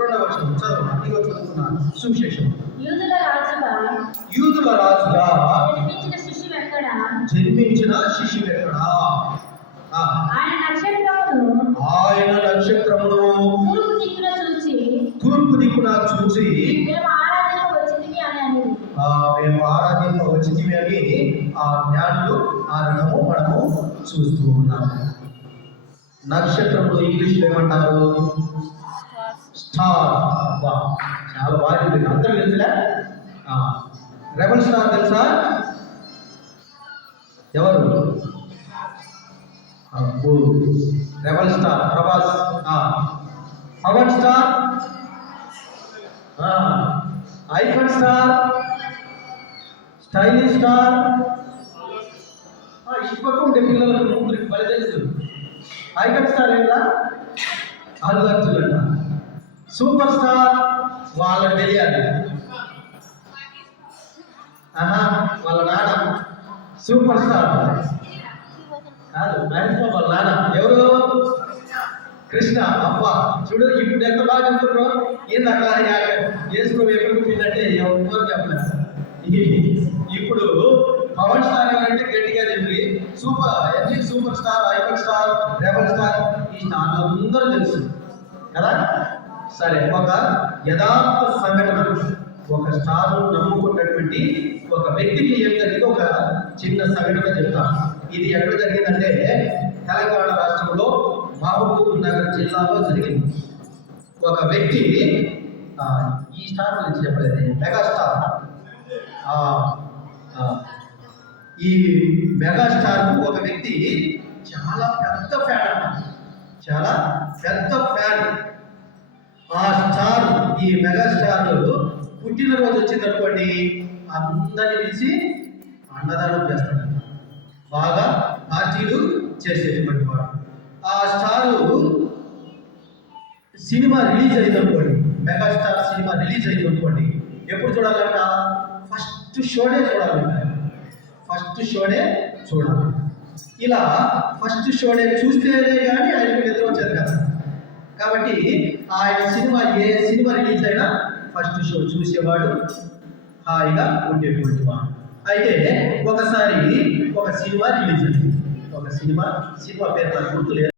రెండవ వచనం చదవండి. ఇదిగో చదువుతున్నాను సువిశేషం. యూదుల రాజుగా యూదుల రాజుగా జన్మించిన శిశువు ఎక్కడా? జన్మించిన శిశువు ఎక్కడా? ఆయన నక్షత్రమును తూర్పు దిక్కున చూచి మేము ఆరాధనకు వచ్చితిమి అని అన్నది. మేము ఆరాధనకు వచ్చితిమి అని ఆ జ్ఞానులు ఆరాధనము మనము చూస్తూ ఉన్నాము. నక్షత్రములు ఇంగ్లీష్లో ఏమంటారు? స్టార్. చాలా బాగుంది. అందరూ తెలుసులే. రెబల్ స్టార్ తెలుసా? ఎవరు? Rebel star Prabhas. Pawan star, icon star, stylish star. ఇప్పటికీ ఉండే పిల్లలకు ముగ్గురికి బలి తెలుసు. ఐఫన్ స్టార్ ఏంటా? అల్లు అర్జున్ అంట. సూపర్ స్టార్ వాళ్ళకి తెలియాలి. వాళ్ళ నాన్న సూపర్ స్టార్ కాదు, మహేష్ బాబు వాళ్ళ నాన్న ఎవరు? కృష్ణ. అబ్బా చూడు ఇప్పుడు ఎంత బాగా చెప్తున్నారు. ఏందాక వేసుకో ఎక్కడ పుట్టినట్టే ఎవరు చెప్పలేదు. ఇప్పుడు పవన్ స్టార్ ఎవరంటే గట్టిగా చెప్పి super star, icon star, rebel star, ఈ స్టార్ అందరూ తెలుసు కదా. సరే, ఒక యథార్థ సంఘటన, ఒక స్టార్ నమ్ముకున్నటువంటి ఒక వ్యక్తికి ఏం జరిగిందో ఒక చిన్న సంఘటన చెప్తాను. ఇది ఎక్కడ జరిగిందంటే తెలంగాణ రాష్ట్రంలో మహబూబ్ నగర్ జిల్లాలో జరిగింది. ఒక వ్యక్తి, ఈ స్టార్ గురించి చెప్పలేదు, మెగాస్టార్. ఈ మెగాస్టార్ ఒక వ్యక్తి చాలా పెద్ద ఫ్యాన్, చాలా పెద్ద ఫ్యాన్. ఆ స్టార్, ఈ మెగాస్టార్ పుట్టినరోజు వచ్చిందనుకోండి, అందరిని పిలిచి అన్నదానం చేస్తాడు. బాగా పార్టీలు చేసేటువంటి వాడు. ఆ స్టారు సినిమా రిలీజ్ అయిందనుకోండి, మెగాస్టార్ సినిమా రిలీజ్ అయిందనుకోండి, ఎప్పుడు చూడాలంట? ఫస్ట్ షోనే చూడాలి. ఇలా ఫస్ట్ షోనే చూస్తేనే కానీ ఆయనకు నిద్ర వచ్చేది కదా. కాబట్టి ఆయన ఏ సినిమా రిలీజ్ అయినా ఫస్ట్ షో చూసేవాడు, హాయిగా ఉండేటువంటి వాడు. అయితే ఒకసారి ఒక సినిమా రిలీజ్ అయింది. ఒక సినిమా పేరు నాకు గుర్తులేదు.